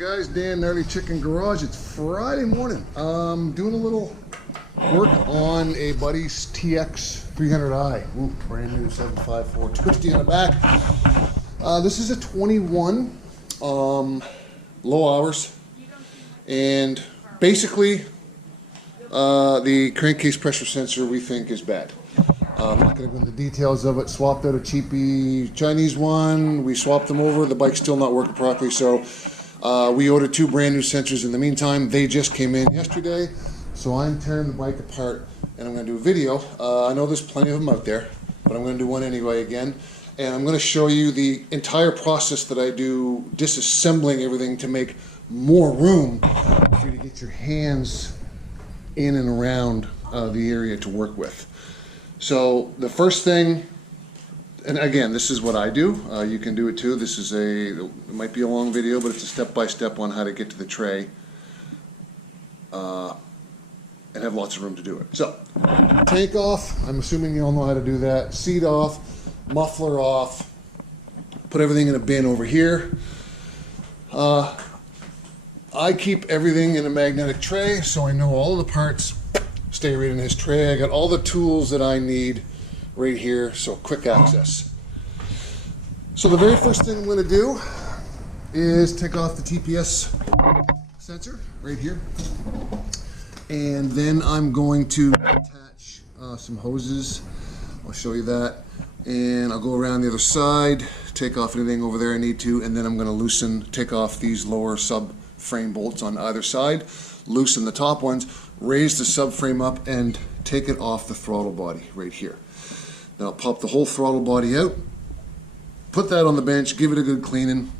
Guys, Dan Gnarly Chicken Garage. It's Friday morning. Doing a little work on a buddy's TX 300i. Ooh, brand new 754 twisty on the back. This is a 21 low hours, and basically the crankcase pressure sensor we think is bad. I'm not going to go into the details of it. Swapped out a cheapy Chinese one. We swapped them over. The bike's still not working properly, so we ordered two brand new sensors in the meantime. They just came in yesterday, so I'm tearing the bike apart and I'm going to do a video. I know there's plenty of them out there, but I'm going to do one anyway again. And I'm going to show you the entire process that I do disassembling everything to make more room for you to get your hands in and around the area to work with. So the first thing, and again, this is what I do. You can do it too. This is it might be a long video, but it's a step-by-step on how to get to the tray and have lots of room to do it. So, tank off. I'm assuming you all know how to do that. Seat off, muffler off. Put everything in a bin over here. I keep everything in a magnetic tray, so I know all of the parts stay right in this tray. I got all the tools that I need right here, so quick access. So the very first thing I'm going to do is take off the TPS sensor right here, and then I'm going to attach some hoses. I'll show you that, and I'll go around the other side, take off anything over there I need to, and then I'm going to take off these lower subframe bolts on either side, loosen the top ones, raise the subframe up, and take it off the throttle body right here. Then I'll pop the whole throttle body out, put that on the bench, give it a good cleaning,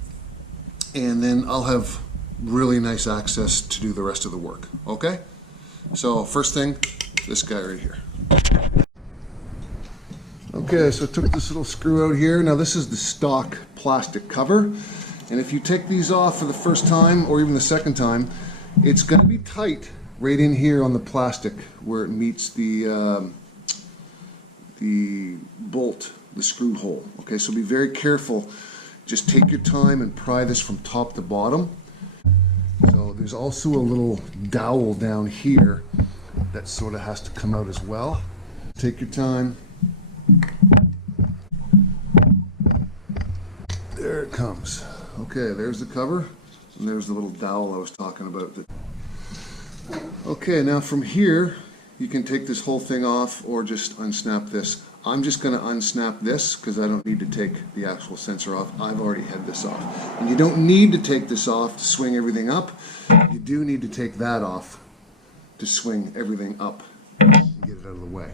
and then I'll have really nice access to do the rest of the work. Okay? So first thing, this guy right here. Okay, so I took this little screw out here. Now this is the stock plastic cover, and if you take these off for the first time or even the second time, it's going to be tight right in here on the plastic where it meets the bolt, the screw hole. Okay, so be very careful. Just take your time and pry this from top to bottom. So there's also a little dowel down here that sort of has to come out as well. Take your time. There it comes. Okay, there's the cover, and there's the little dowel I was talking about. Okay, now from here, you can take this whole thing off or just unsnap this. I'm just going to unsnap this because I don't need to take the actual sensor off. I've already had this off. And you don't need to take this off to swing everything up. You do need to take that off to swing everything up and get it out of the way.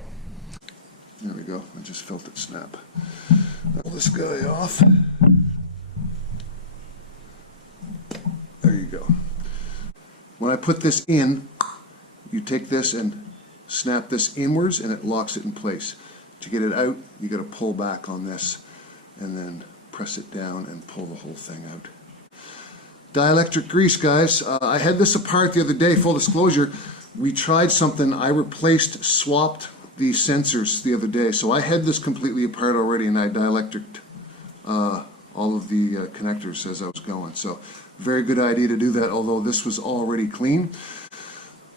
There we go. I just felt it snap. Pull this guy off. There you go. When I put this in, you take this and snap this inwards and it locks it in place. To get it out, you got to pull back on this and then press it down and pull the whole thing out. Dielectric grease, guys. I had this apart the other day, full disclosure. We tried something. I swapped the sensors the other day. So I had this completely apart already, and I dielectriced all of the connectors as I was going. So very good idea to do that, although this was already clean.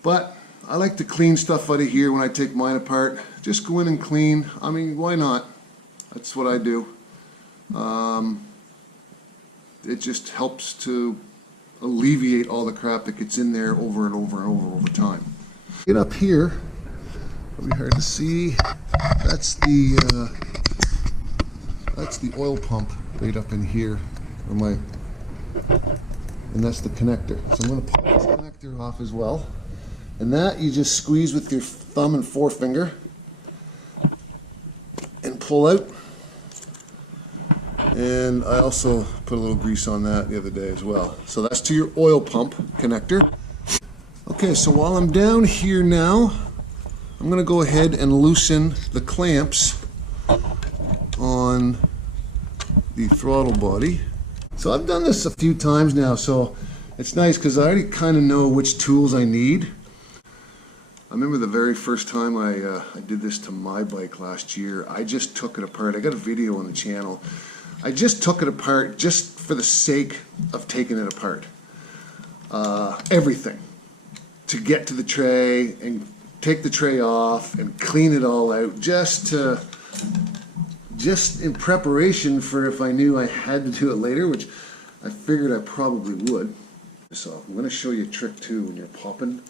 But I like to clean stuff out of here when I take mine apart. Just go in and clean. I mean, why not? That's what I do. It just helps to alleviate all the crap that gets in there over and over and over time. Get up here. It'll be hard to see. That's the oil pump right up in here, and that's the connector. So I'm going to pop this connector off as well. And that you just squeeze with your thumb and forefinger and pull out. And I also put a little grease on that the other day as well. So that's to your oil pump connector. Okay, so while I'm down here now, I'm going to go ahead and loosen the clamps on the throttle body. So I've done this a few times now, so it's nice because I already kind of know which tools I need. I remember the very first time I did this to my bike last year. I just took it apart. I got a video on the channel. I just took it apart just for the sake of taking it apart. everything to get to the tray and take the tray off and clean it all out just in preparation for if I knew I had to do it later, which I figured I probably would. So I'm going to show you a trick too when you're popping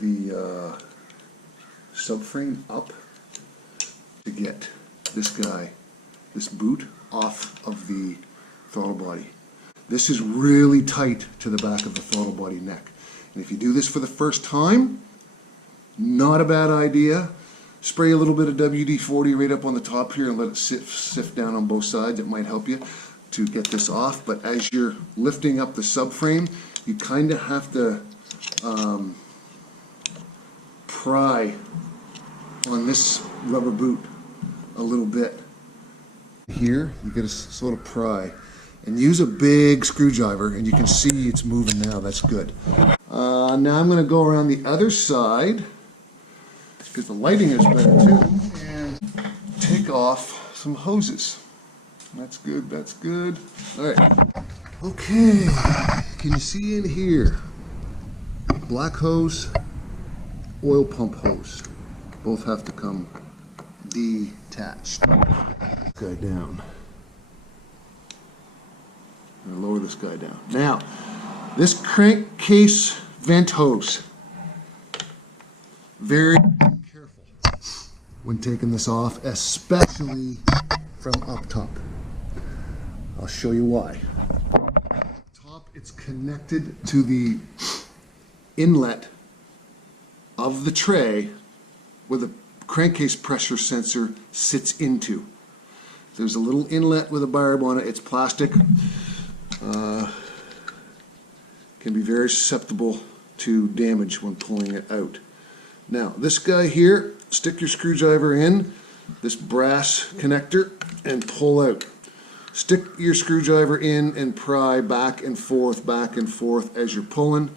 the subframe up to get this boot off of the throttle body. This is really tight to the back of the throttle body neck. And if you do this for the first time, not a bad idea. Spray a little bit of WD-40 right up on the top here and let it sift down on both sides. It might help you to get this off. But as you're lifting up the subframe, you kind of have to pry on this rubber boot a little bit. Here, you got to sort of pry and use a big screwdriver, and you can see it's moving now. That's good. Now I'm going to go around the other side because the lighting is better too, and take off some hoses. That's good, that's good. All right. Okay, can you see in here? Black hose, oil pump hose. Both have to come detached. Guy down. I'm gonna lower this guy down. Now, this crankcase vent hose, very careful when taking this off, especially from up top. I'll show you why. Top, it's connected to the inlet of the tray where the crankcase pressure sensor sits into. There's a little inlet with a barb on it. It's plastic. Can be very susceptible to damage when pulling it out. Now, this guy here, stick your screwdriver in this brass connector and pull out. Stick your screwdriver in and pry back and forth as you're pulling.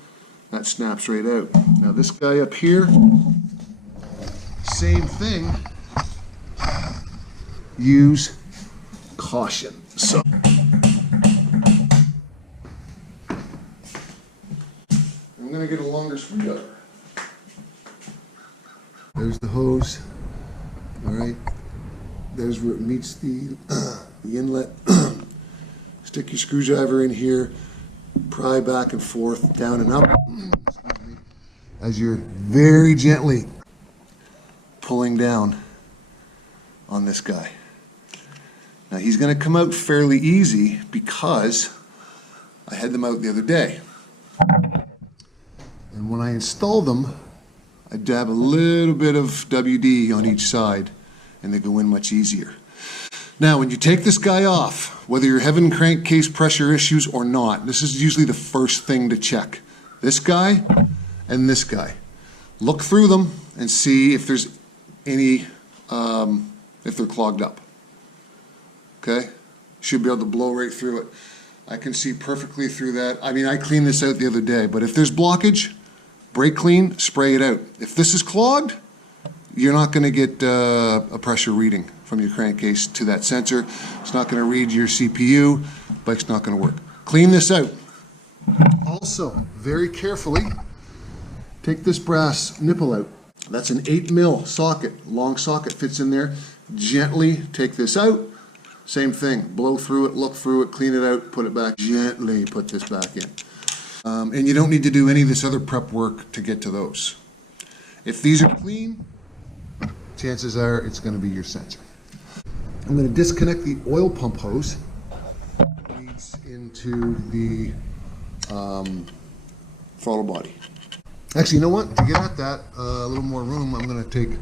That snaps right out. Now this guy up here, same thing. Use caution. So I'm going to get a longer screwdriver. There's the hose. All right. There's where it meets the inlet. Stick your screwdriver in here. Pry back and forth, down and up, as you're very gently pulling down on this guy. Now he's going to come out fairly easy because I had them out the other day. And when I install them, I dab a little bit of WD on each side and they go in much easier. Now, when you take this guy off, whether you're having crankcase pressure issues or not, this is usually the first thing to check. This guy and this guy. Look through them and see if there's any, if they're clogged up. Okay? Should be able to blow right through it. I can see perfectly through that. I mean, I cleaned this out the other day, but if there's blockage, brake clean, spray it out. If this is clogged, you're not going to get a pressure reading from your crankcase to that sensor. It's not going to read your CPU. Bike's not going to work. Clean this out. Also, very carefully, take this brass nipple out. That's an 8mm socket. Long socket fits in there. Gently take this out. Same thing. Blow through it, look through it, clean it out, put it back. Gently put this back in. And you don't need to do any of this other prep work to get to those. If these are clean, chances are it's going to be your sensor. I'm going to disconnect the oil pump hose. It leads into the throttle body. Actually, you know what? To get at that, a little more room, I'm going to take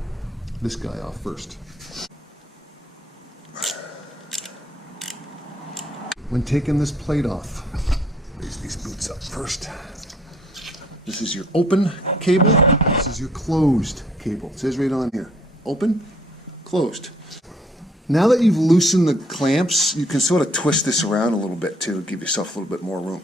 this guy off first. When taking this plate off, raise these boots up first. This is your open cable. This is your closed cable. It says right on here, open, closed. Now that you've loosened the clamps, you can sort of twist this around a little bit too, give yourself a little bit more room.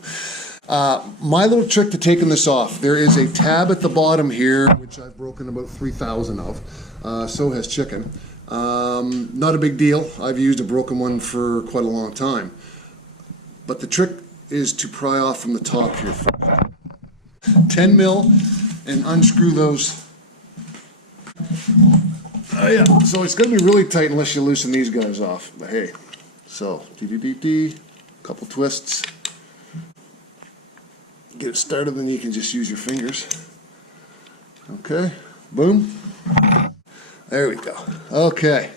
My little trick to taking this off, there is a tab at the bottom here, which I've broken about 3,000 of. So has Chicken. Not a big deal. I've used a broken one for quite a long time. But the trick is to pry off from the top here first. 10 mil and unscrew those. Oh yeah, so it's gonna be really tight unless you loosen these guys off, but hey, so couple twists, get it started, then you can just use your fingers. Okay, boom, there we go. Okay,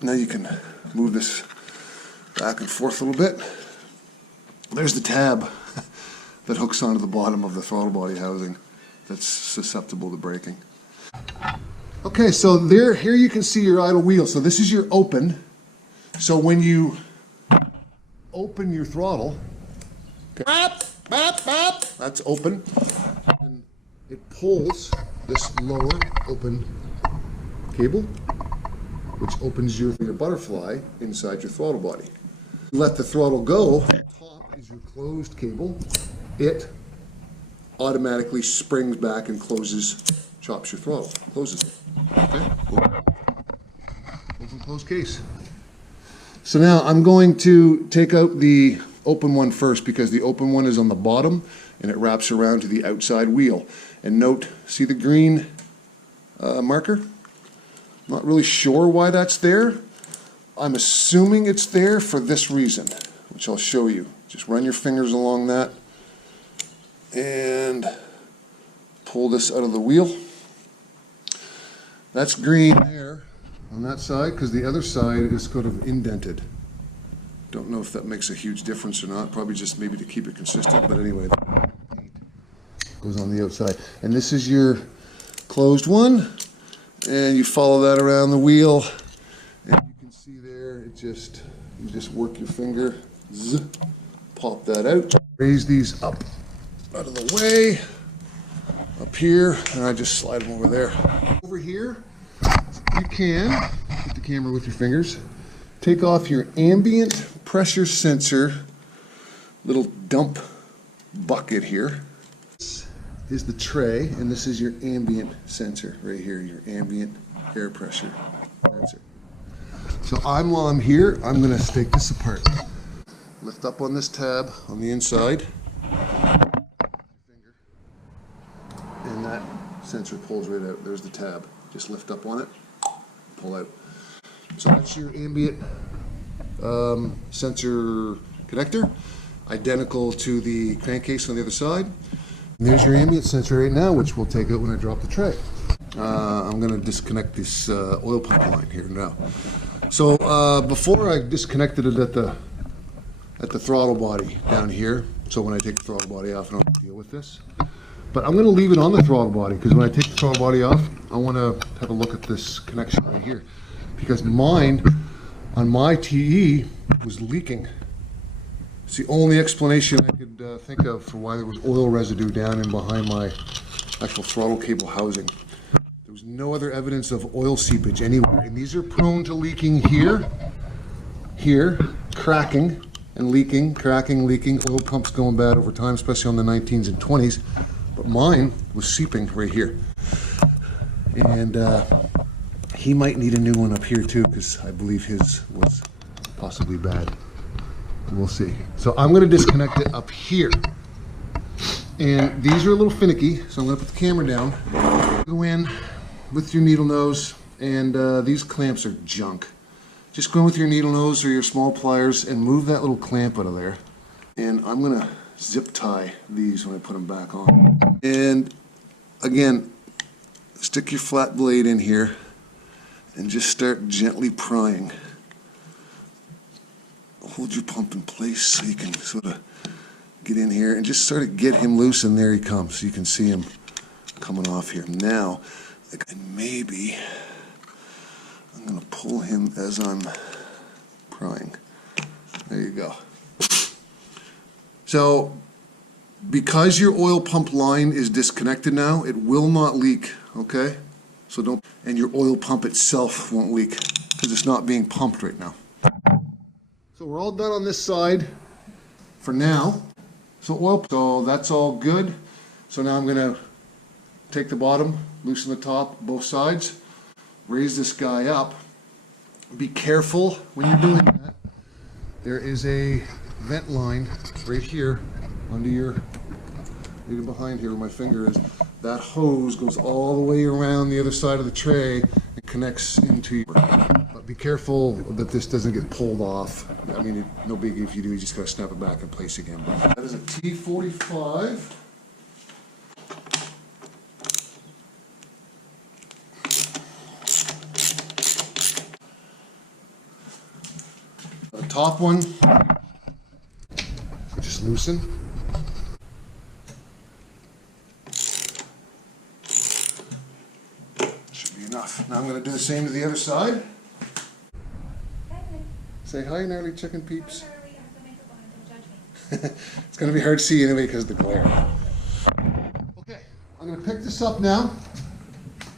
now you can move this back and forth a little bit. There's the tab that hooks onto the bottom of the throttle body housing that's susceptible to breaking. Okay, so here you can see your idle wheel. So this is your open. So when you open your throttle, okay, that's open, and it pulls this lower open cable, which opens your butterfly inside your throttle body. Let the throttle go. Top is your closed cable. It automatically springs back and closes, chops your throttle, closes it. Okay, open close case. So now I'm going to take out the open one first because the open one is on the bottom and it wraps around to the outside wheel. And note, see the green marker? Not really sure why that's there. I'm assuming it's there for this reason, which I'll show you. Just run your fingers along that and pull this out of the wheel. That's green there on that side because the other side is sort of indented. Don't know if that makes a huge difference or not, probably just maybe to keep it consistent, but anyway, goes on the outside. And this is your closed one, and you follow that around the wheel, and you can see there, you just work your finger, zzz, pop that out, raise these up out of the way, up here, and I just slide them over there. Over here, you can, hit the camera with your fingers, take off your ambient pressure sensor little dump bucket here. This is the tray, and this is your ambient sensor right here, your ambient air pressure sensor. So while I'm here, I'm going to take this apart. Lift up on this tab on the inside, and that sensor pulls right out. There's the tab. Just lift up on it, pull out. So that's your ambient sensor connector, identical to the crankcase on the other side. And there's your ambient sensor right now, which we'll take out when I drop the tray. I'm going to disconnect this oil pump line here now. So before I disconnected it at the throttle body down here, so when I take the throttle body off, I don't have to deal with this. But I'm going to leave it on the throttle body because when I take the throttle body off, I want to have a look at this connection right here. Because mine, on my TE, was leaking. It's the only explanation I could think of for why there was oil residue down in behind my actual throttle cable housing. There was no other evidence of oil seepage anywhere. And these are prone to leaking here, cracking and leaking, cracking, leaking. Oil pumps going bad over time, especially on the 19s and 20s. But mine was seeping right here. And he might need a new one up here too, because I believe his was possibly bad. We'll see. So I'm going to disconnect it up here. And these are a little finicky, so I'm going to put the camera down. Go in with your needle nose, and these clamps are junk. Just go in with your needle nose or your small pliers and move that little clamp out of there. And I'm going to zip tie these when I put them back on. And again, stick your flat blade in here and just start gently prying. Hold your pump in place so you can sort of get in here and just sort of get him loose, and there he comes. You can see him coming off here. Now, and maybe I'm going to pull him as I'm prying. There you go. So, because your oil pump line is disconnected now, it will not leak, okay? So don't, and your oil pump itself won't leak because it's not being pumped right now. So we're all done on this side for now. So that's all good. So now I'm going to take the bottom, loosen the top, both sides, raise this guy up. Be careful when you're doing that. There is a vent line right here under your Even behind here where my finger is, that hose goes all the way around the other side of the tray and connects into your... But be careful that this doesn't get pulled off. I mean, no biggie if you do, you just gotta snap it back in place again. But that is a T45. The top one, just loosen. Should be enough. Now I'm going to do the same to the other side. Say hi, gnarly chicken peeps. It's going to be hard to see anyway because of the glare. Okay, I'm going to pick this up now,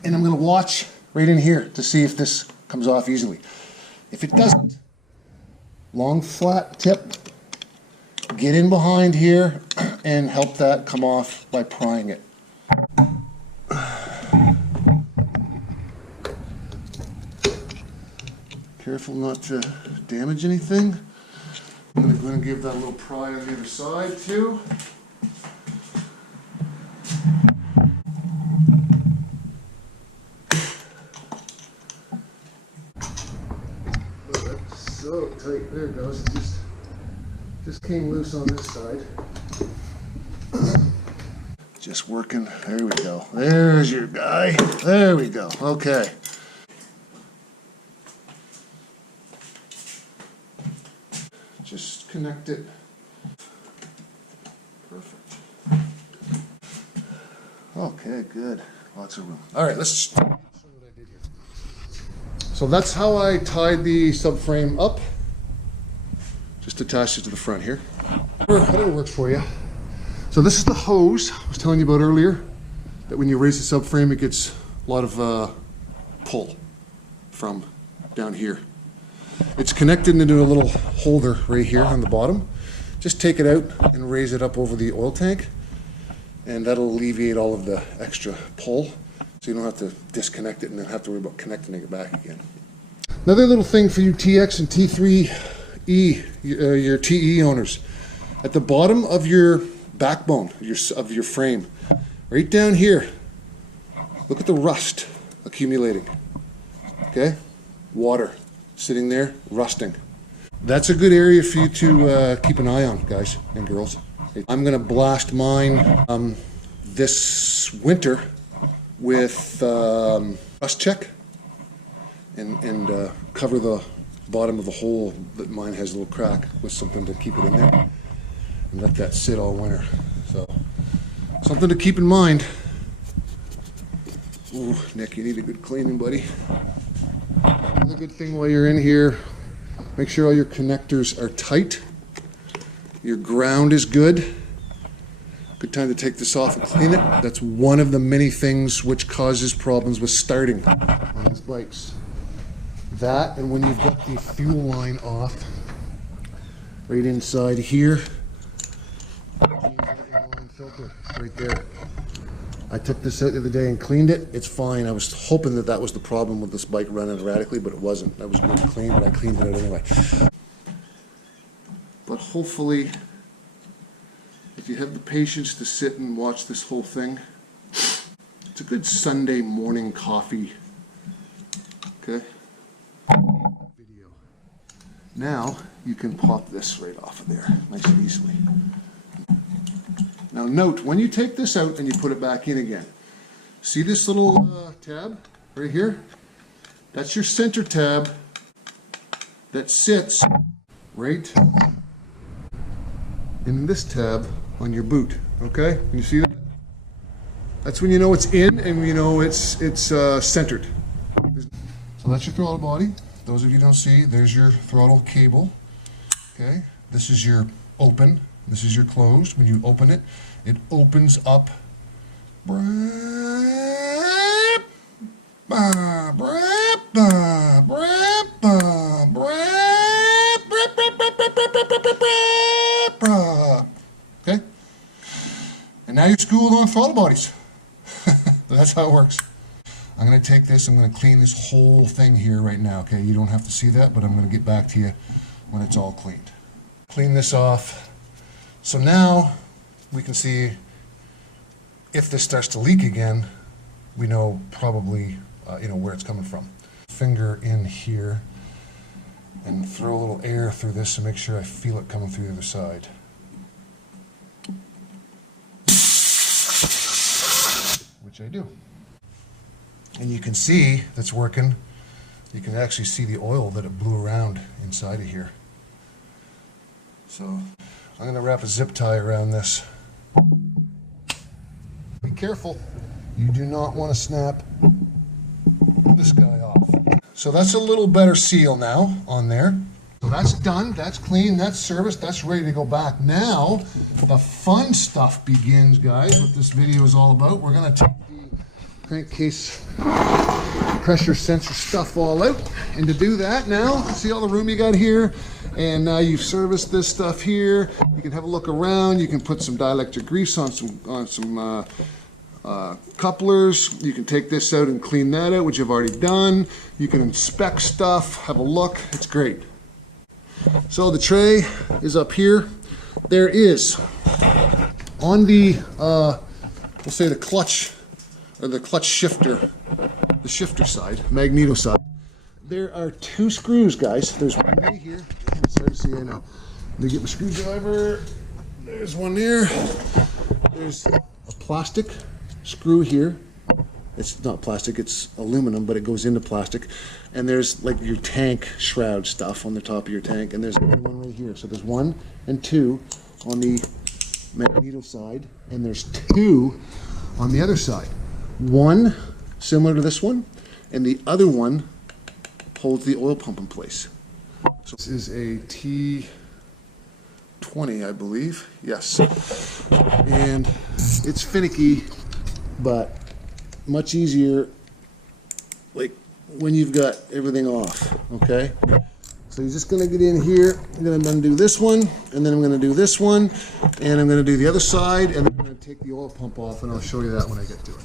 and I'm going to watch right in here to see if this comes off easily. If it doesn't, long flat tip, get in behind here and help that come off by prying it. Careful not to damage anything. I'm going to give that a little pry on the other side too. So tight, there it goes. It just came loose on this side. Just working, there we go. There's your guy. There we go, okay. Just connect it. Perfect. Okay, good. Lots of room. All right, let's show you what I did here. So that's how I tied the subframe up. Just attached it to the front here. Whatever works for you. So this is the hose I was telling you about earlier, that when you raise the subframe it gets a lot of pull from down here. It's connected into a little holder right here on the bottom. Just take it out and raise it up over the oil tank, and that'll alleviate all of the extra pull, so you don't have to disconnect it and then have to worry about connecting it back again. Another little thing for you TX and T3E, your TE owners, at the bottom of your backbone of your frame, right down here, look at the rust accumulating. Okay, water sitting there rusting. That's a good area for you to keep an eye on, guys and girls. I'm gonna blast mine this winter with rust check and cover the bottom of the hole that mine has a little crack with something to keep it in there and let that sit all winter. So something to keep in mind. Ooh, Nick, you need a good cleaning, buddy. Another good thing while you're in here, make sure all your connectors are tight. Your ground is good. Good time to take this off and clean it. That's one of the many things which causes problems with starting on these bikes. That, and when you've got the fuel line off, right inside here, inline filter right there. I took this out the other day and cleaned it. It's fine. I was hoping that that was the problem with this bike running erratically, but it wasn't. That was good to clean, but I cleaned it out anyway. But hopefully, if you have the patience to sit and watch this whole thing, it's a good Sunday morning coffee. Okay? Video. Now, you can pop this right off of there, nice and easily. Now note, when you take this out and you put it back in again, see this little tab right here? That's your center tab that sits right in this tab on your boot, okay? Can you see that? That's when you know it's in and you know it's centered. So that's your throttle body. Those of you who don't see, there's your throttle cable, okay? This is your open. This is your closed. When you open it, it opens up. Okay? And now you're schooled on throttle bodies. That's how it works. I'm going to take this, I'm going to clean this whole thing here right now, okay? You don't have to see that, but I'm going to get back to you when it's all cleaned. Clean this off. So now we can see if this starts to leak again, we know probably where it's coming from. Finger in here and throw a little air through this to make sure I feel it coming through the other side. Which I do. And you can see that's working. You can actually see the oil that it blew around inside of here. So I'm going to wrap a zip tie around this. Be careful. You do not want to snap this guy off. So that's a little better seal now on there. So that's done, that's clean, that's serviced, that's ready to go back. Now, the fun stuff begins, guys, what this video is all about. We're going to take the crankcase pressure sensor stuff all out. And to do that now, see all the room you got here? And now you've serviced this stuff here. You can have a look around. You can put some dielectric grease on some couplers. You can take this out and clean that out, which you've already done. You can inspect stuff, have a look. It's great. So the tray is up here. There is on the we'll say the clutch or the clutch shifter, the shifter side, magneto side. There are 2 screws, guys. There's one right here. It's hard to see, I know. Let me get my screwdriver. There's one there. There's a plastic screw here. It's not plastic, it's aluminum, but it goes into plastic. And there's like your tank shroud stuff on the top of your tank. And there's another one right here. So there's 1 and 2 on the magneto side, and there's 2 on the other side. One similar to this one, and the other one holds the oil pump in place. So this is a T20, I believe. Yes. And it's finicky, but much easier like when you've got everything off, okay? So you're just gonna get in here, I'm gonna undo this one, and then I'm gonna do this one, and I'm gonna do the other side, and then I'm gonna take the oil pump off, and I'll show you that when I get to it.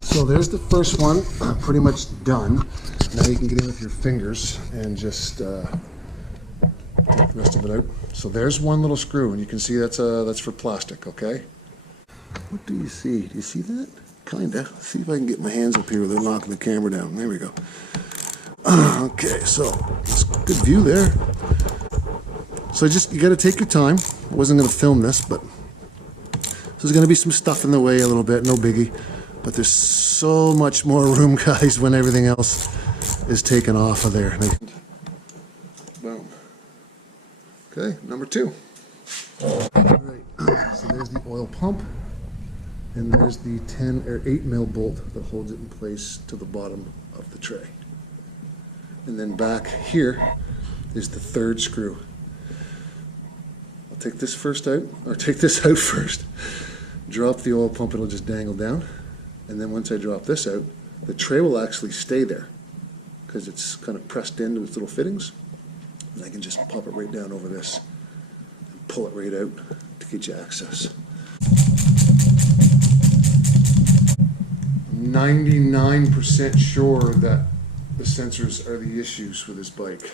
So there's the first one, pretty much done. Now you can get in with your fingers and just take the rest of it out. So there's one little screw, and you can see that's for plastic, okay? What do you see? Do you see that? Kinda. See if I can get my hands up here without knocking the camera down. There we go. Okay, so it's a good view there. So you got to take your time. I wasn't going to film this, but there's going to be some stuff in the way a little bit, no biggie. But there's so much more room, guys, when everything else is taken off of there. Boom. Okay, number 2. All right, so there's the oil pump. And there's the 10 or 8 mil bolt that holds it in place to the bottom of the tray. And then back here is the 3rd screw. I'll take this first out, or take this out first. Drop the oil pump, it'll just dangle down. And then once I drop this out, the tray will actually stay there because it's kind of pressed into its little fittings. And I can just pop it right down over this and pull it right out to get you access. 99% sure that the sensors are the issues with this bike.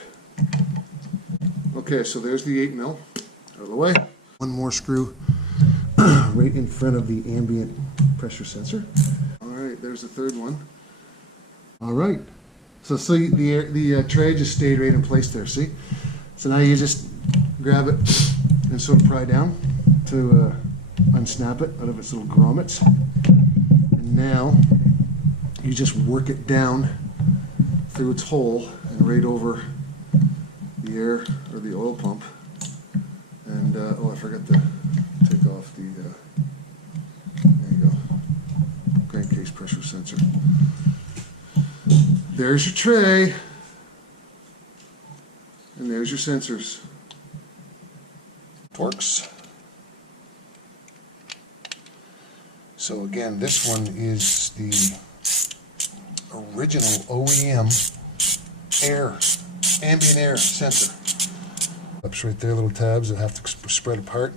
Okay, so there's the 8 mil out of the way. One more screw right in front of the ambient pressure sensor. All right, there's the 3rd one. All right, so see the tray just stayed right in place there, see? So now you just grab it and sort of pry down to unsnap it out of its little grommets. And now you just work it down through its hole and right over the air or the oil pump. And oh, I forgot to take off the there you go, crankcase pressure sensor. There's your tray, and there's your sensors. Works. So again, this one is the original OEM ambient air sensor. Ups right there, little tabs that have to spread apart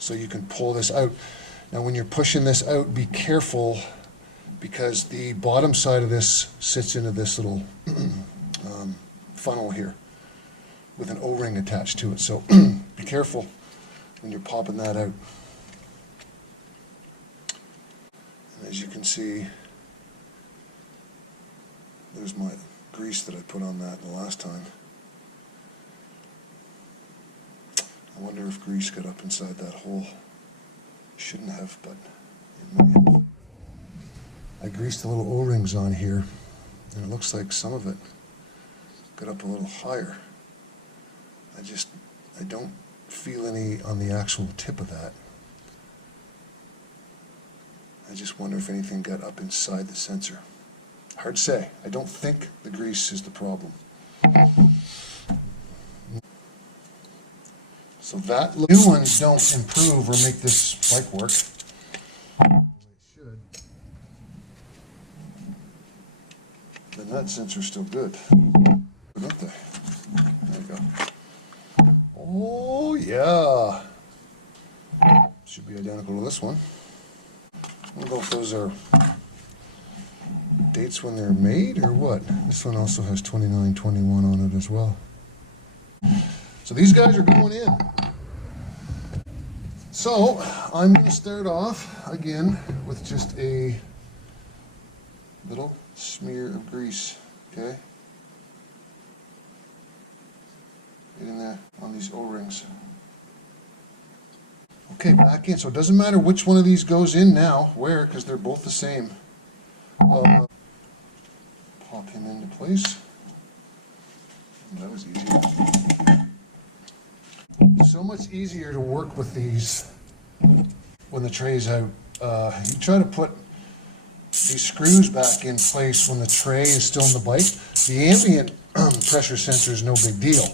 so you can pull this out. Now when you're pushing this out, be careful because the bottom side of this sits into this little funnel here with an O-ring attached to it. So be careful when you're popping that out. as you can see, there's my grease that I put on that the last time. I wonder if grease got up inside that hole. Shouldn't have, but it may have. I greased the little O-rings on here, and it looks like some of it got up a little higher. I don't feel any on the actual tip of that. I just wonder if anything got up inside the sensor. Hard to say. I don't think the grease is the problem. So that new ones don't improve or make this bike work. It should. The nut sensor's still good. Aren't they? There you go. Oh yeah. Should be identical to this one. I don't know if those are dates when they're made or what. This one also has 29, 21 on it as well. So these guys are going in. So I'm going to start off again with just a little smear of grease, okay? Get in there on these O-rings. Okay, back in. So it doesn't matter which one of these goes in now, where, because they're both the same. Pop him into place. That was easy. So much easier to work with these when the tray's out. You try to put these screws back in place when the tray is still in the bike. The ambient pressure sensor is no big deal.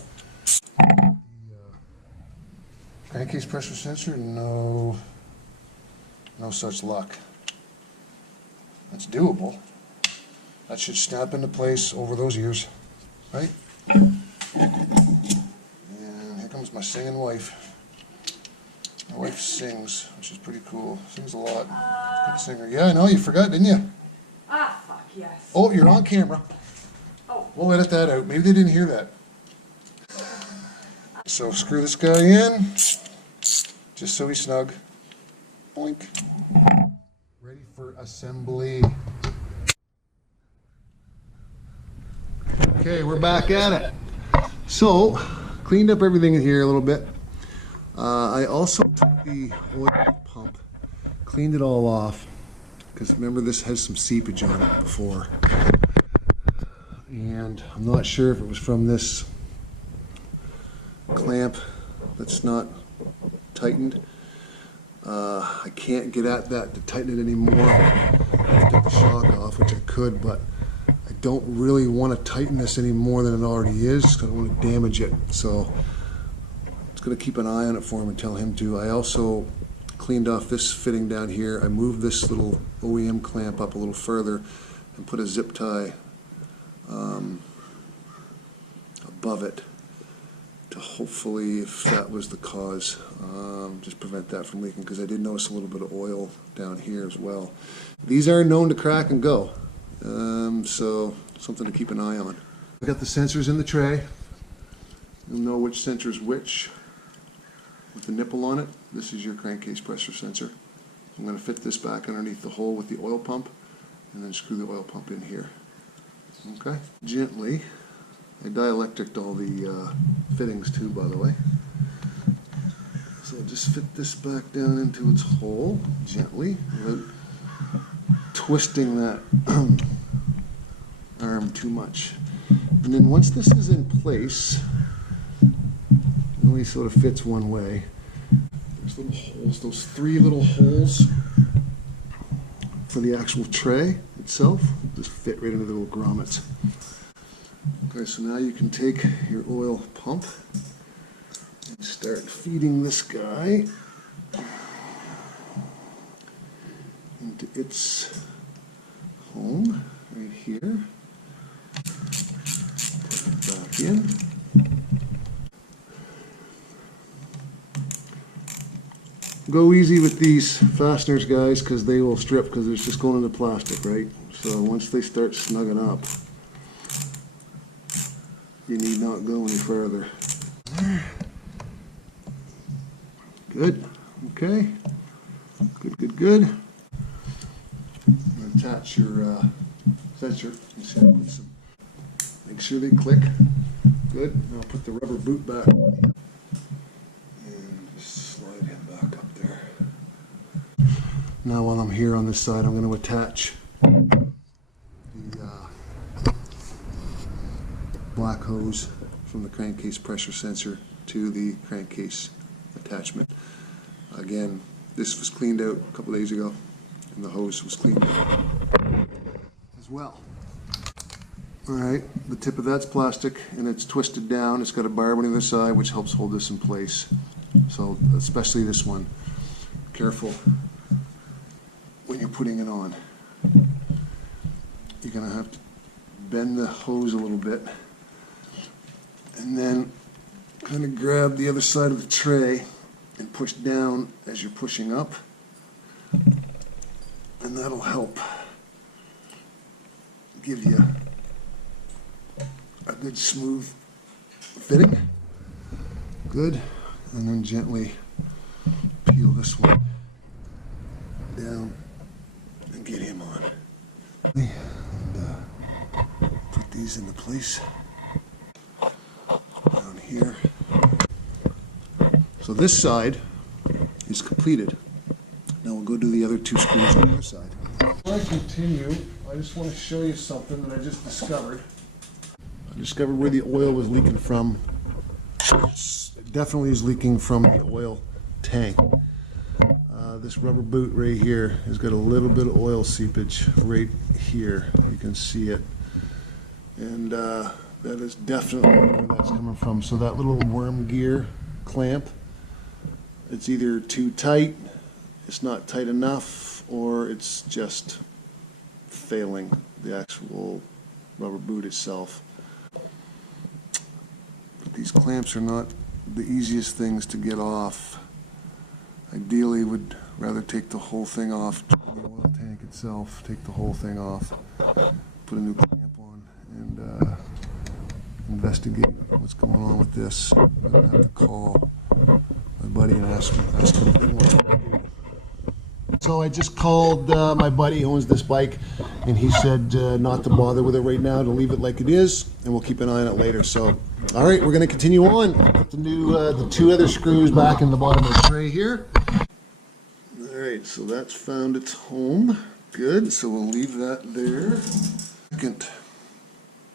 The crankcase pressure sensor, no such luck. That's doable. That should snap into place over those years, right? And here comes my singing wife. My wife sings, which is pretty cool. Sings a lot. Good singer. Yeah, I know, you forgot, didn't you? Ah, fuck, yes. Oh, you're on camera. Oh. We'll edit that out. Maybe they didn't hear that. So screw this guy in, just so he's snug. Boink. Ready for assembly. Okay, we're back at it. So, cleaned up everything in here a little bit. I also took the oil pump, cleaned it all off, because remember this has some seepage on it before. And I'm not sure if it was from this clamp that's not tightened. I can't get at that to tighten it anymore. I have to take the shock off, which I could, but I don't really want to tighten this any more than it already is, because I don't want to damage it. So it's going to keep an eye on it for him and tell him to. I also cleaned off this fitting down here. I moved this little OEM clamp up a little further and put a zip tie above it to hopefully, if that was the cause, just prevent that from leaking, because I did notice a little bit of oil down here as well. These are known to crack and go, so something to keep an eye on. I've got the sensors in the tray. You'll know which sensor is which with the nipple on it. This is your crankcase pressure sensor. I'm going to fit this back underneath the hole with the oil pump and then screw the oil pump in here. Okay? Gently. I dielectriced all the fittings too, by the way. So I'll just fit this back down into its hole gently without twisting that arm too much. And then once this is in place, it only sort of fits one way. There's little holes, those 3 little holes for the actual tray itself, just fit right into the little grommets. Okay, so now you can take your oil pump and start feeding this guy into its home right here. Put it back in. Go easy with these fasteners, guys, because they will strip, because it's just going into plastic, right? So once they start snugging up, you need not go any further. Good. Okay. Good, good, good. attach your sensor. Make sure they click. Good. Now put the rubber boot back on. And just slide him back up there. Now while I'm here on this side, I'm going to attach the black hose from the crankcase pressure sensor to the crankcase attachment. Again, this was cleaned out a couple days ago, and the hose was cleaned out as well. Alright, the tip of that's plastic and it's twisted down. It's got a barb on the other side which helps hold this in place. So, especially this one. Careful when you're putting it on. You're going to have to bend the hose a little bit and then kind of grab the other side of the tray and push down as you're pushing up, and that'll help give you a good smooth fitting. Good. And then gently peel this one down and get him on. And put these into place down here. So this side is completed. Now we'll go do the other two screws on the other side. Before I continue, I just want to show you something that I just discovered. I discovered where the oil was leaking from. It definitely is leaking from the oil tank. This rubber boot right here has got a little bit of oil seepage right here. You can see it. And that is definitely where that's coming from. So that little worm gear clamp, it's either too tight, it's not tight enough, or it's just failing the actual rubber boot itself. But these clamps are not the easiest things to get off. Ideally would rather take the whole thing off, the oil tank itself, take the whole thing off, put a new clamp on, and investigate what's going on with this. I'm going to have to call my buddy and ask him what they want to do. So I just called my buddy who owns this bike, and he said not to bother with it right now, to leave it like it is, and we'll keep an eye on it later. So, all right, we're going to continue on. Put the two other screws back in the bottom of the tray here. All right, so that's found its home. Good, so we'll leave that there. Second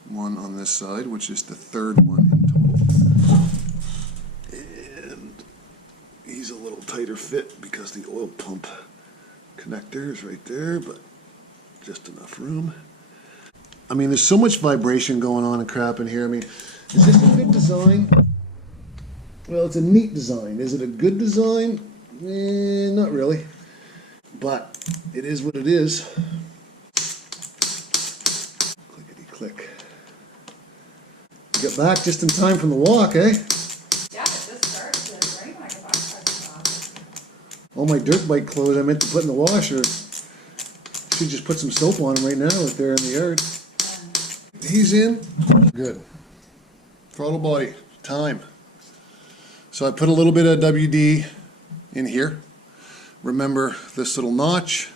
one on this side, which is the third one in total. And he's a little tighter fit because the oil pump connector is right there, but just enough room. I mean, there's so much vibration going on and crap in here. I mean, is this a good design? Well, it's a neat design. Is it a good design? Not really. But it is what it is. Clickety click. Get back just in time from the walk, eh? Yeah, it just started to rain like a box. All my dirt bike clothes I meant to put in the washer. Should just put some soap on them right now if they're in the yard. He's in. Good. Throttle body. Time. So I put a little bit of WD in here. Remember, this little notch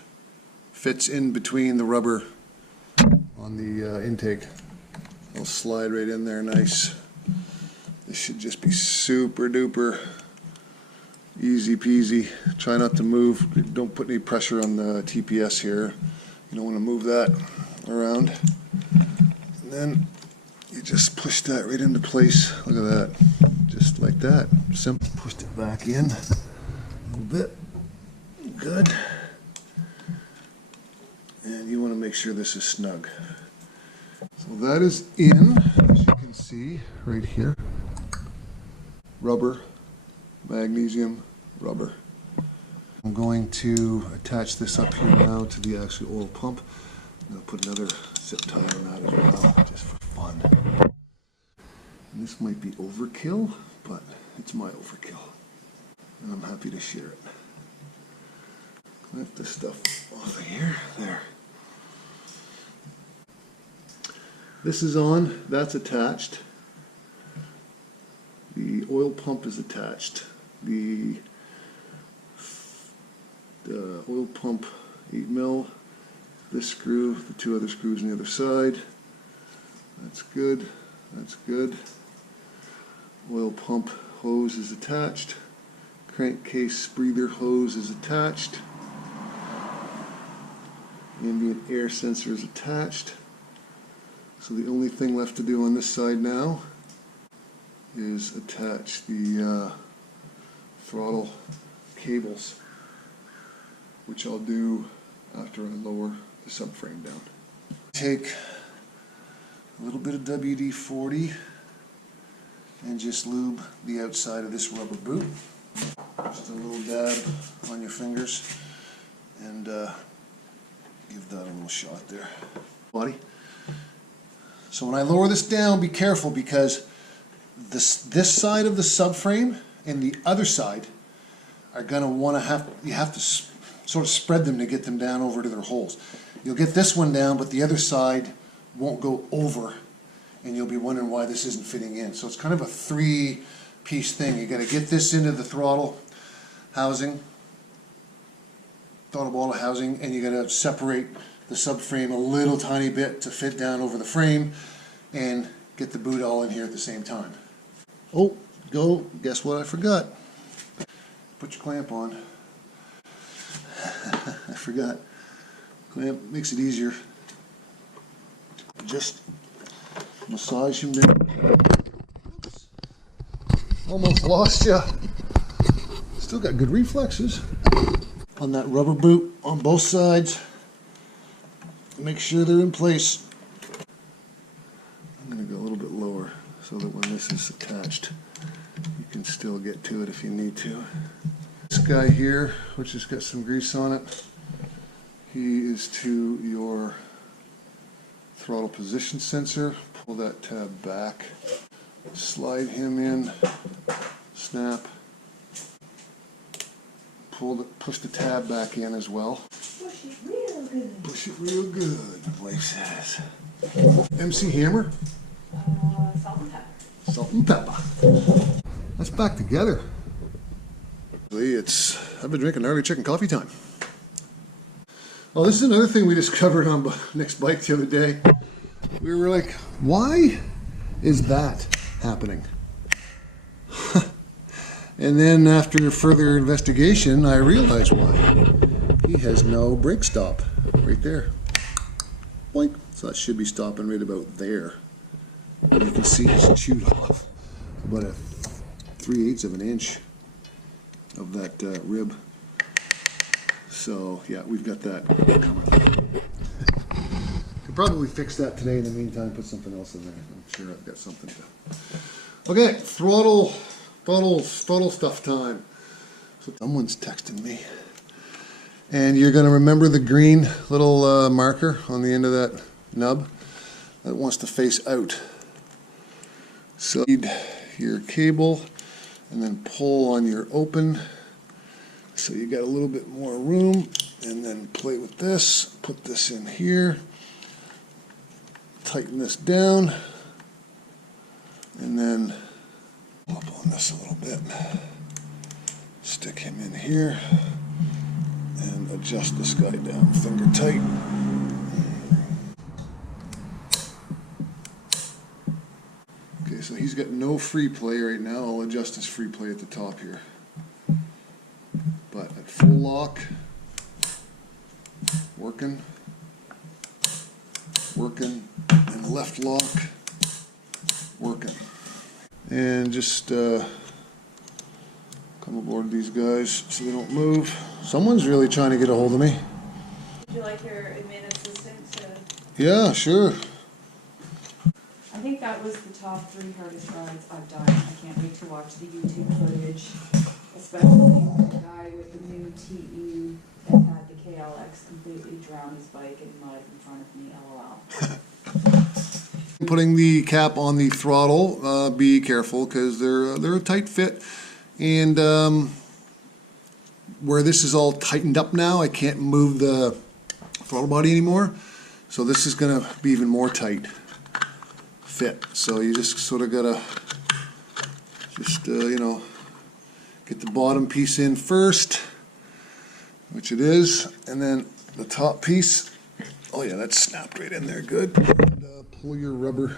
fits in between the rubber on the intake. It'll slide right in there nice. This should just be super duper easy peasy. Try not to move. Don't put any pressure on the TPS here. You don't want to move that around. And then you just push that right into place. Look at that. Just like that. Simple. Pushed it back in a little bit. Good. And you want to make sure this is snug. So that is in, as you can see right here. Rubber, magnesium, rubber. I'm going to attach this up here now to the actual oil pump. I'm going to put another zip tie on that as well, just for fun. And this might be overkill, but it's my overkill. And I'm happy to share it. Lift this stuff off of here. There. This is on. That's attached. The oil pump is attached. The oil pump 8 mil this screw, the two other screws on the other side. That's good. That's good. Oil pump hose is attached. Crankcase breather hose is attached. Ambient air sensor is attached. So the only thing left to do on this side now is attach the throttle cables, which I'll do after I lower the subframe down. Take a little bit of WD-40 and just lube the outside of this rubber boot. Just a little dab on your fingers and give that a little shot there. Body. So when I lower this down, be careful because this side of the subframe and the other side are going to you have to sort of spread them to get them down over to their holes. You'll get this one down, but the other side won't go over, and you'll be wondering why this isn't fitting in. So it's kind of a three-piece thing. You got to get this into the throttle housing, throttle bottle housing, and you got to separate the subframe a little tiny bit to fit down over the frame and get the boot all in here at the same time. Oh, guess what I forgot? Put your clamp on. I forgot. Clamp makes it easier. Just massage him down. Almost lost ya. Still got good reflexes. On that rubber boot on both sides. Make sure they're in place. I'm going to go a little bit lower so that when this is attached, you can still get to it if you need to. This guy here, which has got some grease on it, he is to your throttle position sensor. Pull that tab back, slide him in, snap, push the tab back in as well. Push it real good. Push it real good, the wife says. MC Hammer. Salt and pepper. Salt and pepper. Let's back together. I've been drinking early chicken coffee time. Well, this is another thing we discovered on Nick's bike the other day. We were like, why is that happening? And then after further investigation, I realized why. He has no brake stop right there. Boink. So that should be stopping right about there. And you can see he's chewed off about a 3/8 of an inch of that rib. So yeah, we've got that coming. Could probably fix that today. In the meantime, put something else in there. I'm sure I've got something to. Okay, throttle stuff time. So someone's texting me, and you're going to remember the green little marker on the end of that nub that wants to face out. So need your cable and then pull on your open so you got a little bit more room, and then play with this, put this in here, tighten this down, and then up on this a little bit, stick him in here and adjust this guy down finger tight. Okay, so he's got no free play right now. I'll adjust his free play at the top here. But at full lock, working, and left lock, working. And just come aboard these guys so they don't move. Someone's really trying to get a hold of me. Would you like your admin assistant to? Yeah, sure. I think that was the top 3 hardest rides I've done. I can't wait to watch the YouTube footage, especially the guy with the new TE that had the KLX completely drown his bike in mud in front of me, LOL. Putting the cap on the throttle, be careful because they're a tight fit, and where this is all tightened up now, I can't move the throttle body anymore, so this is going to be even more tight fit. So you just sort of gotta you know, get the bottom piece in first, which it is, and then the top piece Oh yeah, that snapped right in there, good. And pull your rubber,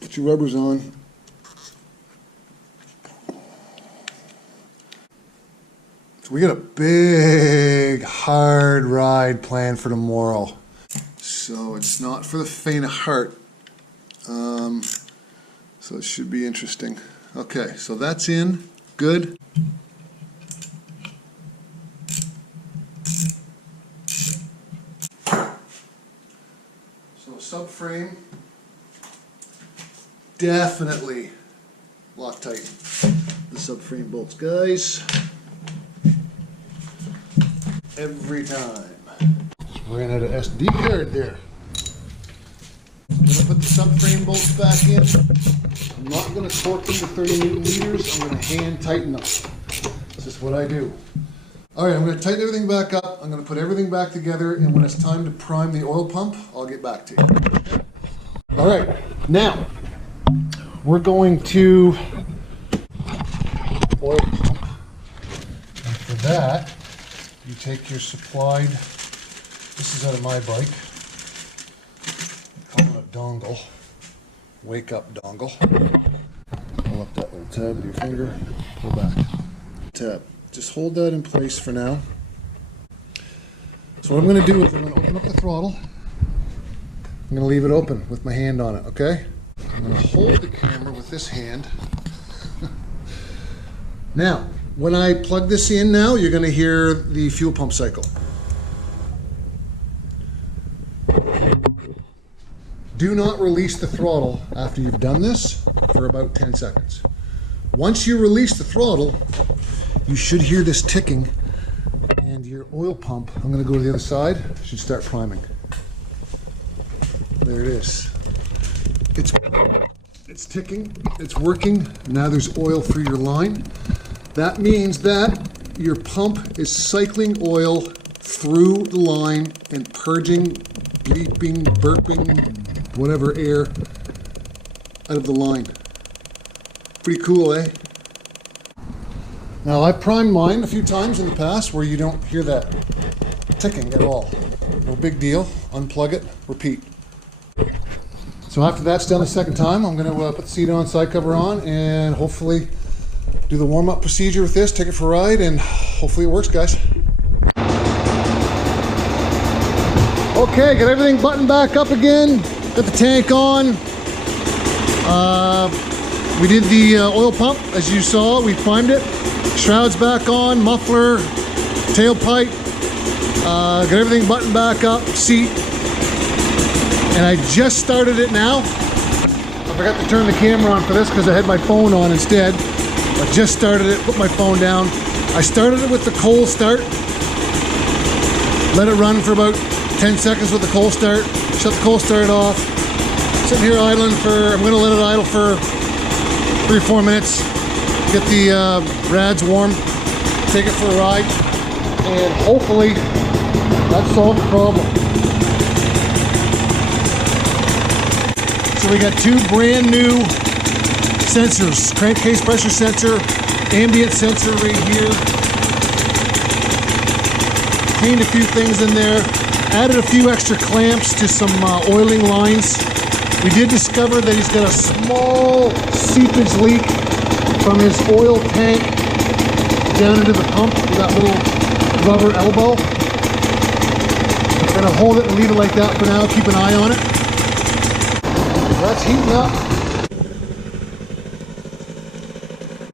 put your rubbers on. So we got a big, hard ride planned for tomorrow. So it's not for the faint of heart. So it should be interesting. Okay, so that's in, good. So subframe, definitely Loctite the subframe bolts, guys. Every time. Ran out of SD card there. I'm going to put the subframe bolts back in. I'm not going to torque them to 30 Newton meters. I'm going to hand tighten them. That's just what I do. Alright, I'm going to tighten everything back up. I'm going to put everything back together, and when it's time to prime the oil pump, I'll get back to you. Alright, now we're going to oil pump. And for that, you take your supplied, this is out of my bike, I call it a dongle, wake up dongle. Pull up that little tab with your finger, pull back, tab. Just hold that in place for now. So what I'm going to do is I'm going to open up the throttle. I'm going to leave it open with my hand on it, okay? I'm going to hold the camera with this hand. Now, when I plug this in now, you're going to hear the fuel pump cycle. Do not release the throttle after you've done this for about 10 seconds. Once you release the throttle, you should hear this ticking, and your oil pump, I'm going to go to the other side, should start priming. There it is. It's ticking, it's working. Now there's oil through your line. That means that your pump is cycling oil through the line and purging, bleeping, burping, whatever air out of the line. Pretty cool, eh? Now I've primed mine a few times in the past where you don't hear that ticking at all. No big deal. Unplug it, repeat. So after that's done the second time, I'm going to put the seat on, side cover on, and hopefully do the warm-up procedure with this, take it for a ride, and hopefully it works, guys. Okay, got everything buttoned back up again. Got the tank on. We did the oil pump, as you saw. We primed it. Shroud's back on, muffler, tailpipe. Got everything buttoned back up, seat. And I just started it now. I forgot to turn the camera on for this because I had my phone on instead. I just started it, put my phone down. I started it with the cold start. Let it run for about 10 seconds with the cold start. Shut the cold start off. Sitting here idling I'm gonna let it idle for 3 or 4 minutes. Get the rads warm, take it for a ride, and hopefully that solved the problem. So we got 2 brand new sensors, crankcase pressure sensor, ambient sensor right here. Cleaned a few things in there, added a few extra clamps to some oiling lines. We did discover that he's got a small seepage leak from his oil tank down into the pump with that little rubber elbow. I'm gonna hold it and leave it like that for now, keep an eye on it. That's heating up.